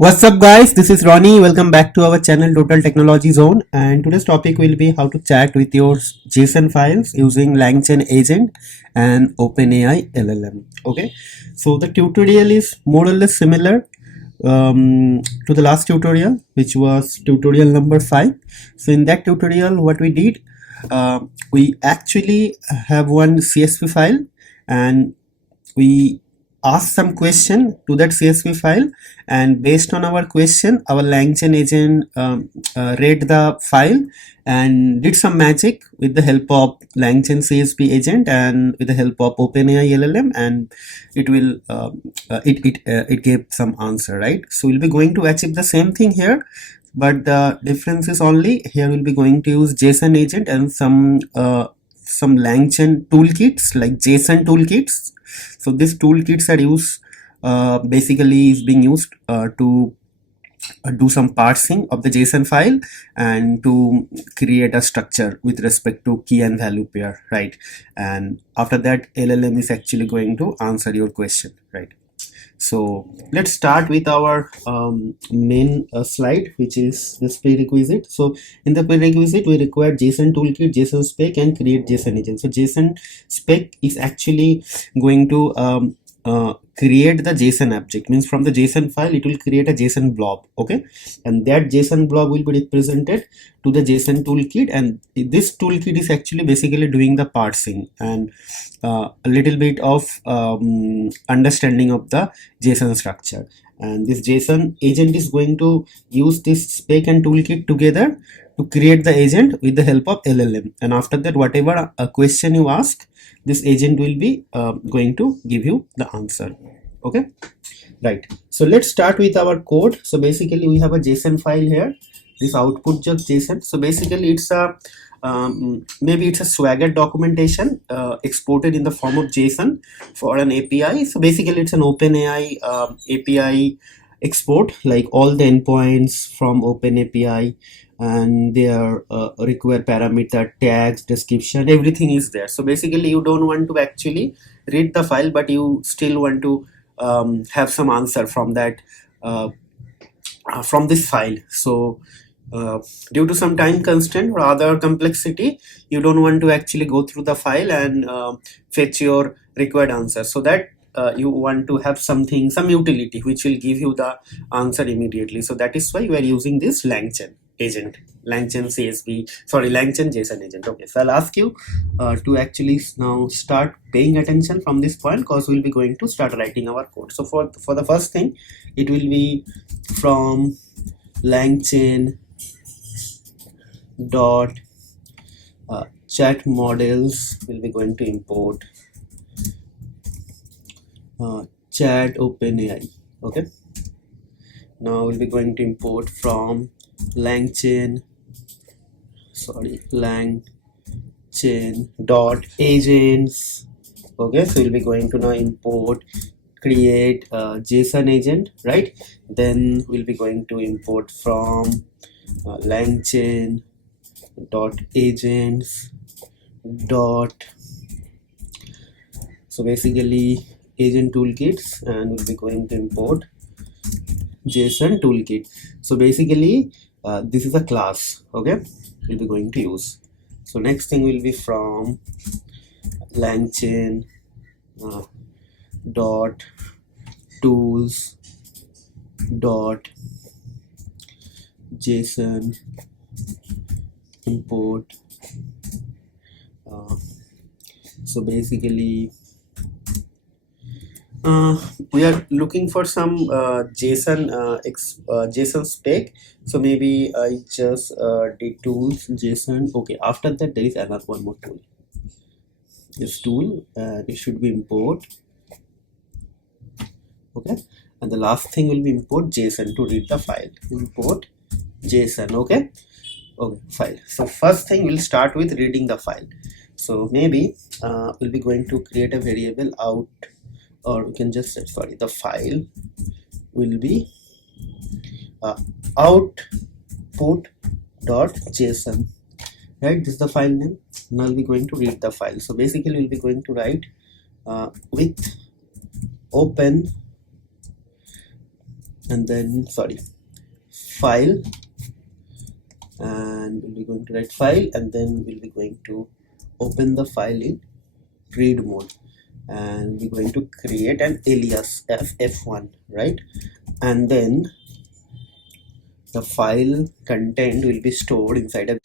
What's up guys, this is Ronnie. Welcome back to our channel Total Technology Zone, and today's topic will be how to chat with your JSON files using Langchain agent and OpenAI LLM. Okay, so the tutorial is more or less similar to the last tutorial, which was tutorial number 5. So in that tutorial what we did, we actually have one CSV file and we ask some question to that CSV file, and based on our question our Langchain agent read the file and did some magic with the help of Langchain CSV agent and with the help of OpenAI LLM, and it gave some answer, right? So we'll be going to achieve the same thing here, but the difference is only here we'll be going to use JSON agent and some Langchain toolkits like JSON toolkits. So these toolkits are used basically is being used to do some parsing of the JSON file and to create a structure with respect to key and value pair, right? And after that LLM is actually going to answer your question, right? So let's start with our main slide, which is this prerequisite. So in the prerequisite we require JSON toolkit, JSON spec, and create JSON agent. So JSON spec is actually going to create the JSON object, means from the JSON file it will create a JSON blob, okay? And that JSON blob will be represented to the JSON toolkit, and this toolkit is actually basically doing the parsing and a little bit of understanding of the JSON structure. And this JSON agent is going to use this spec and toolkit together to create the agent with the help of LLM, and after that whatever a question you ask, this agent will be going to give you the answer, okay? Right, so let's start with our code. So basically we have a JSON file here, this output just JSON. So basically it's a maybe it's a Swagger documentation exported in the form of JSON for an API. So basically it's an OpenAI API export, like all the endpoints from OpenAPI and their required parameter, tags, description, everything is there. So basically you don't want to actually read the file, but you still want to have some answer from that from this file. So due to some time constraint or other complexity, you don't want to actually go through the file and fetch your required answer, so that you want to have something, some utility which will give you the answer immediately. So that is why we are using this Langchain agent, Langchain JSON agent. Okay, so I'll ask you to actually now start paying attention from this point, because we'll be going to start writing our code. So for the first thing, it will be from Langchain dot chat models. We'll be going to import chat OpenAI. Okay, now we'll be going to import from Langchain dot agents. Okay, so we'll be going to now import create JSON agent, right? Then we'll be going to import from Langchain dot agents dot, so basically agent toolkits, and we'll be going to import JSON toolkit. So basically this is a class, okay, we'll be going to use. So next thing will be from Langchain dot tools dot JSON import. So basically we are looking for some JSON spec. So maybe I just did tools JSON. Okay, after that there is another one more tool, this tool, it should be import. Okay, and the last thing will be import JSON to read the file. Import JSON. Okay, file. So first thing we'll start with reading the file. So maybe we'll be going to create a variable out, or we can just say, the file will be output.json, right? This is the file name. Now we'll be going to read the file. So basically we'll be going to write with open and then file, and we'll be going to write file, and then we'll be going to open the file in read mode, and we're going to create an alias f1, right? And then the file content will be stored inside a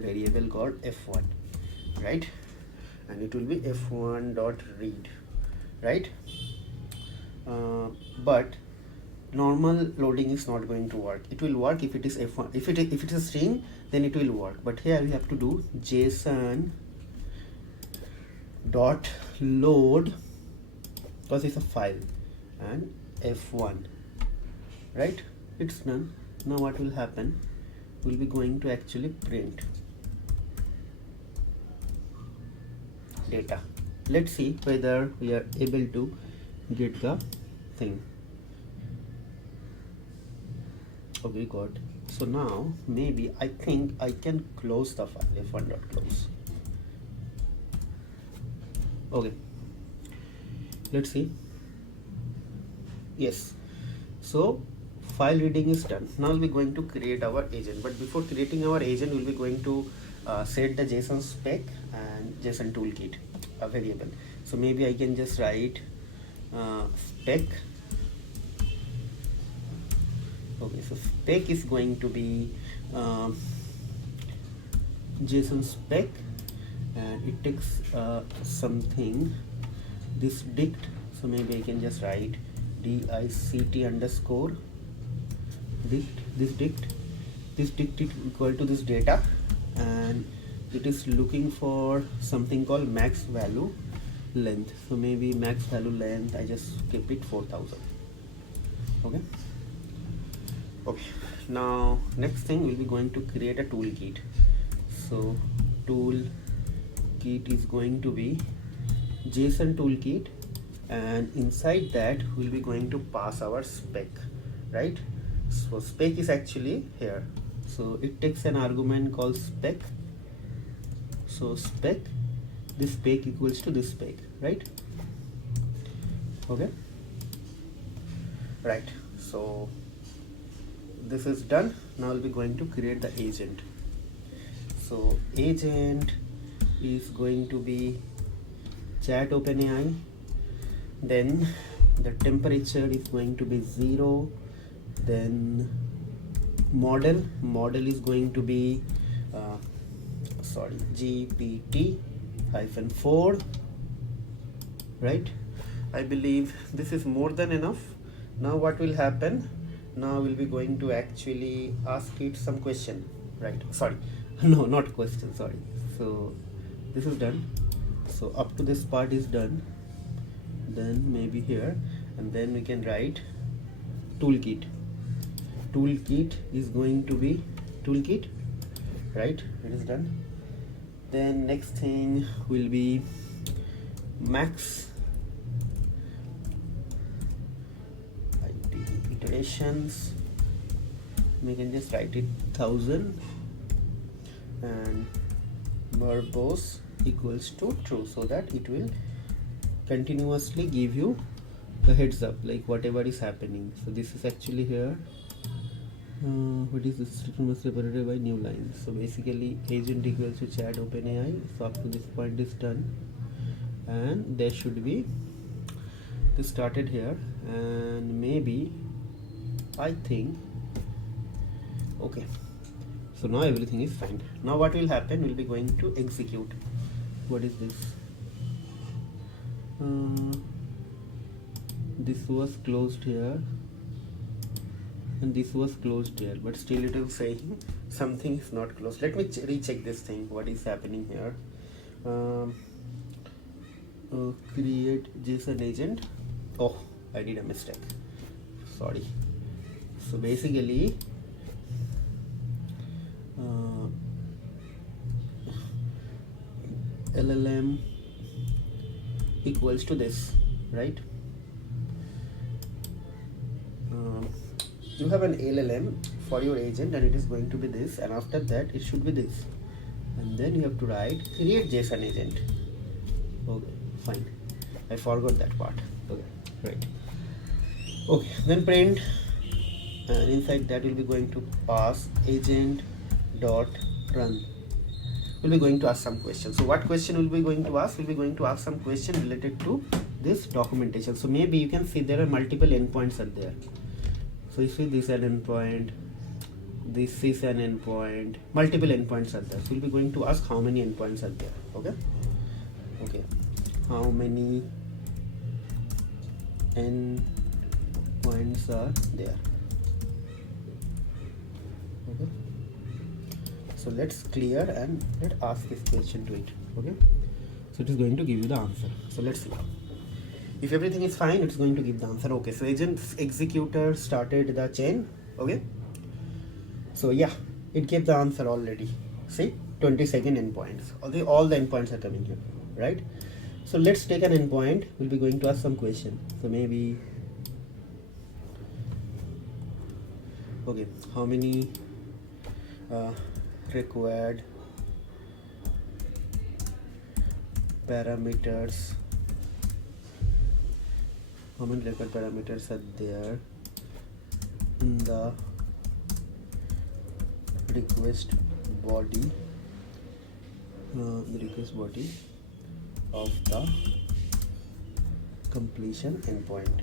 variable called f1, right? And it will be f1.read, right? But normal loading is not going to work. It will work if it is f1. If it is a string, then it will work. But here we have to do JSON dot load, because it's a file, and f1, right? It's done. Now what will happen? We'll be going to actually print data. Let's see whether we are able to get the thing. Okay, good. So now maybe I think I can close the file, f1.close. Okay, let's see. Yes, so file reading is done. Now we're going to create our agent, but before creating our agent, we'll be going to set the JSON spec and JSON toolkit, a variable. So maybe I can just write spec. Okay, so spec is going to be JSON spec, and it takes something, this dict. So maybe I can just write dict underscore dict. This dict is equal to this data, and it is looking for something called max value length. So maybe max value length, I just keep it 4000. Okay. Now next thing, we'll be going to create a toolkit. So toolkit is going to be JSON toolkit, and inside that we'll be going to pass our spec, right? So spec is actually here, so it takes an argument called spec. So spec, this spec equals to this spec, right? Okay, right. So this is done. Now we'll be going to create the agent. So agent is going to be chat OpenAI, then the temperature is going to be 0, then model is going to be GPT-4, right? I believe this is more than enough. Now what will happen? Now we'll be going to actually ask it some question, right? No, not question, sorry. So this is done. So up to this part is done. Then maybe here, and then we can write toolkit. Toolkit is going to be toolkit, right? It is done. Then next thing will be max iterations. We can just write it 1000, and verbose equals to true, so that it will continuously give you the heads up, like whatever is happening. So this is actually here. What is this? Must separated by new lines. So basically agent equals to chat OpenAI. So up to this point is done, and there should be this started here, and maybe I think okay. So now everything is fine. Now what will happen? We'll be going to execute. What is this? This was closed here, and this was closed here, but still it is saying something is not closed. Let me recheck this thing. What is happening here? Create JSON agent. Oh, I did a mistake. Sorry. So basically, LLM equals to this, right? you have an LLM for your agent and it is going to be this, and after that it should be this, and then you have to write create JSON agent. Okay, fine, I forgot that part. Okay, right. Okay, then print, and inside that we'll be going to pass agent dot run. We'll be going to ask some questions. So what question will be going to ask? We'll be going to ask some question related to this documentation. So maybe you can see there are multiple endpoints are there. So you see this is an endpoint, this is an endpoint, multiple endpoints are there. So we'll be going to ask how many endpoints are there. Okay, okay, how many endpoints are there. Okay, so let's clear and let's ask this question to it. Okay, so it is going to give you the answer. So let's see. If everything is fine, it's going to give the answer. Okay, so agent executor started the chain. Okay, so yeah, it gave the answer already. See, 22nd endpoints. All the endpoints are coming here, right? So let's take an endpoint. We'll be going to ask some question. So maybe, okay, how many required parameters? How many required parameters are there in the request body? The request body of the completion endpoint.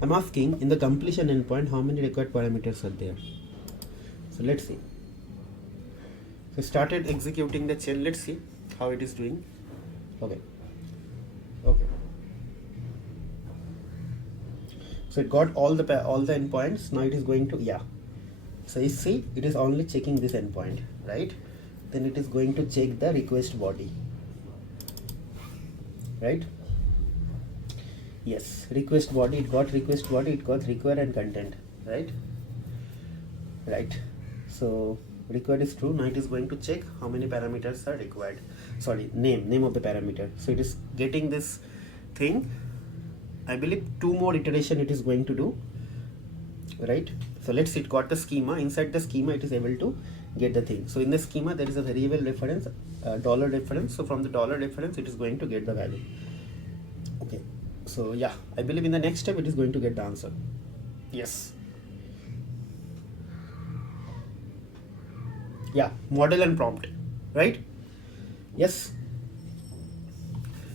I'm asking in the completion endpoint how many required parameters are there. So let's see. So started executing the chain. Let's see how it is doing. Okay. Okay. So it got all the endpoints. Now it is going to, yeah. So you see, it is only checking this endpoint, right? Then it is going to check the request body, right? Yes, request body. It got request body. It got require and content, right? Right. So required is true. Now it is going to check how many parameters are required. Sorry, name of the parameter. So it is getting this thing. I believe 2 more iteration it is going to do, right? So let's see, it got the schema. Inside the schema it is able to get the thing. So in the schema there is a variable reference, dollar reference. So from the dollar reference it is going to get the value. Okay, so yeah, I believe in the next step it is going to get the answer. Yes, yeah, model and prompt, right? Yes.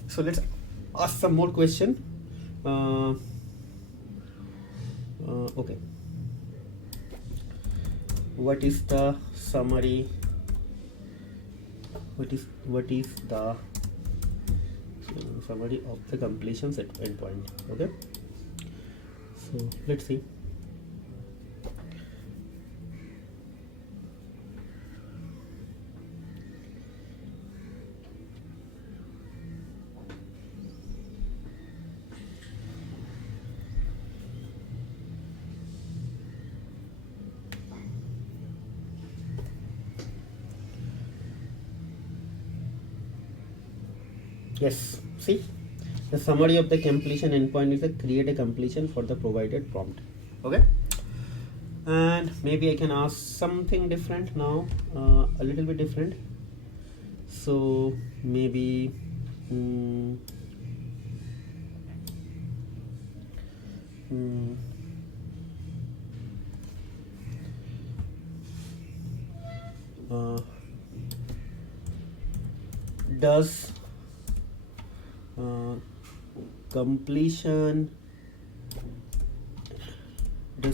So let's ask some more question. Okay, what is the summary? What is the summary of the completion set endpoint? Okay, so let's see. Yes, see, the summary of the completion endpoint is a create a completion for the provided prompt. Okay, and maybe I can ask something different now, a little bit different. So maybe does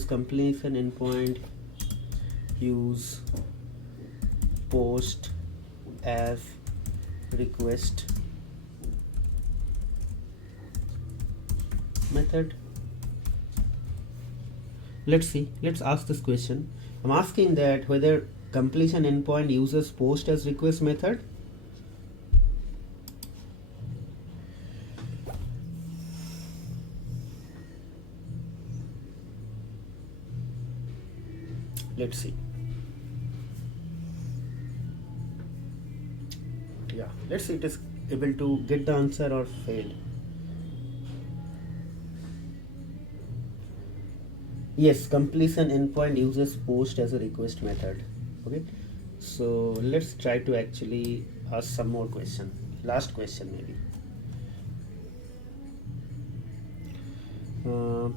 completion endpoint use post as request method? Let's see, let's ask this question. I'm asking that whether completion endpoint uses post as request method. Let's see. Yeah, let's see it is able to get the answer or fail. Yes, completion endpoint uses post as a request method. Okay, so let's try to actually ask some more question. Last question maybe. Uh,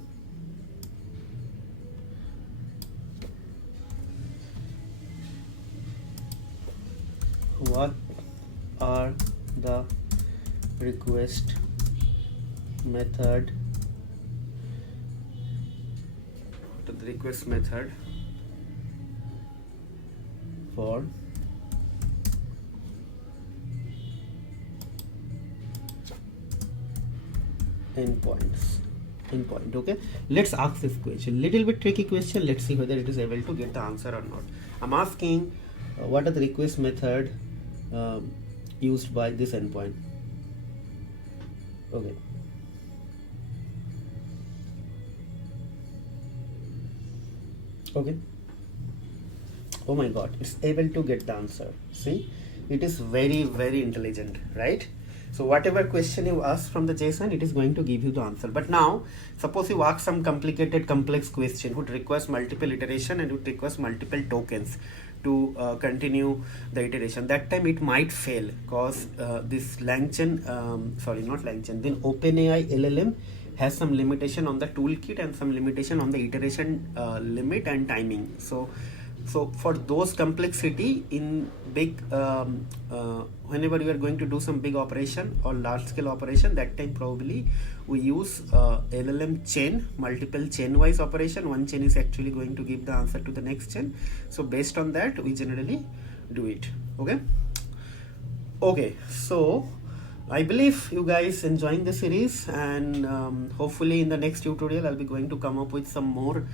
what are the request method? The request method for endpoint. Okay, let's ask this question, little bit tricky question. Let's see whether it is able to get the answer or not. I'm asking what are the request method used by this endpoint. Okay, okay, oh my god, it's able to get the answer. See, it is very intelligent, right? So whatever question you ask from the JSON, it is going to give you the answer. But now suppose you ask some complicated complex question would request multiple iteration and would request multiple tokens to continue the iteration. That time it might fail because this Langchain sorry, not Langchain, then OpenAI LLM has some limitation on the toolkit and some limitation on the iteration limit and timing. So for those complexity in big whenever you are going to do some big operation or large scale operation, that time probably we use LLM chain, multiple chain wise operation. One chain is actually going to give the answer to the next chain. So based on that we generally do it. Okay, so I believe you guys enjoying the series, and hopefully in the next tutorial I'll be going to come up with some more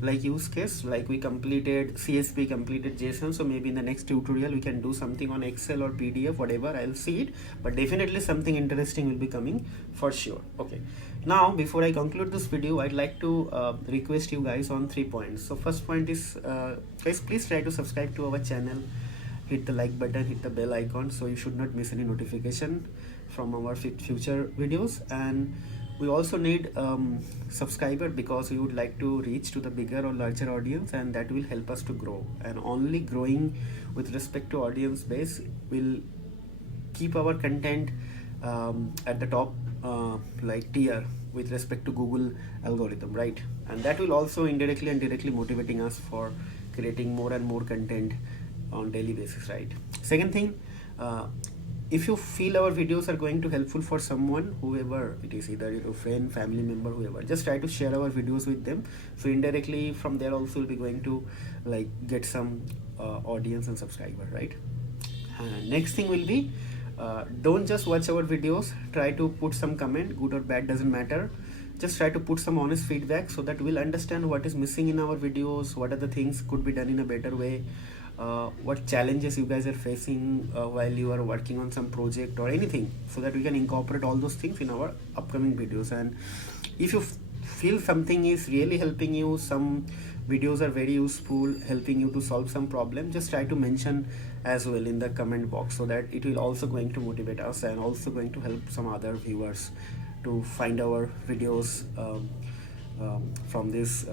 like use case. Like we completed CSP, completed JSON, so maybe in the next tutorial we can do something on Excel or PDF, whatever. I'll see it, but definitely something interesting will be coming for sure. Okay, now before I conclude this video, I'd like to request you guys on 3 points. So first point is guys, please try to subscribe to our channel, hit the like button, hit the bell icon, so you should not miss any notification from our future videos. And we also need subscriber because we would like to reach to the bigger or larger audience, and that will help us to grow. And only growing with respect to audience base will keep our content at the top like tier with respect to Google algorithm, right? And that will also indirectly and directly motivating us for creating more and more content on daily basis, right? Second thing, if you feel our videos are going to helpful for someone, whoever it is, either your friend, family member, whoever, just try to share our videos with them. So indirectly from there also will be going to like get some audience and subscriber, right? And next thing will be don't just watch our videos, try to put some comment, good or bad, doesn't matter. Just try to put some honest feedback so that we'll understand what is missing in our videos, what are the things could be done in a better way, what challenges you guys are facing while you are working on some project or anything, so that we can incorporate all those things in our upcoming videos. And if you feel something is really helping you, some videos are very useful, helping you to solve some problem, just try to mention as well in the comment box, so that it will also going to motivate us and also going to help some other viewers to find our videos from this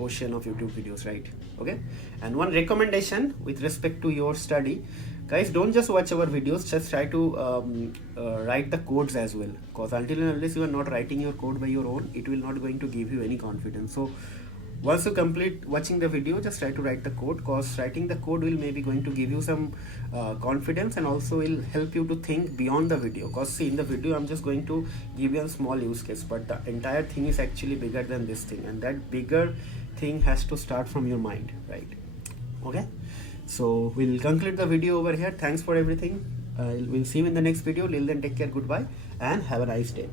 ocean of YouTube videos, right? Okay, and one recommendation with respect to your study, guys, don't just watch our videos, just try to write the codes as well, because until and unless you are not writing your code by your own, it will not going to give you any confidence. So once you complete watching the video, just try to write the code, because writing the code will maybe going to give you some confidence, and also will help you to think beyond the video. Because see, in the video I'm just going to give you a small use case, but the entire thing is actually bigger than this thing, and that bigger thing has to start from your mind, right? Okay, so we'll conclude the video over here. Thanks for everything. We'll see you in the next video. Till then, take care, goodbye, and have a nice day.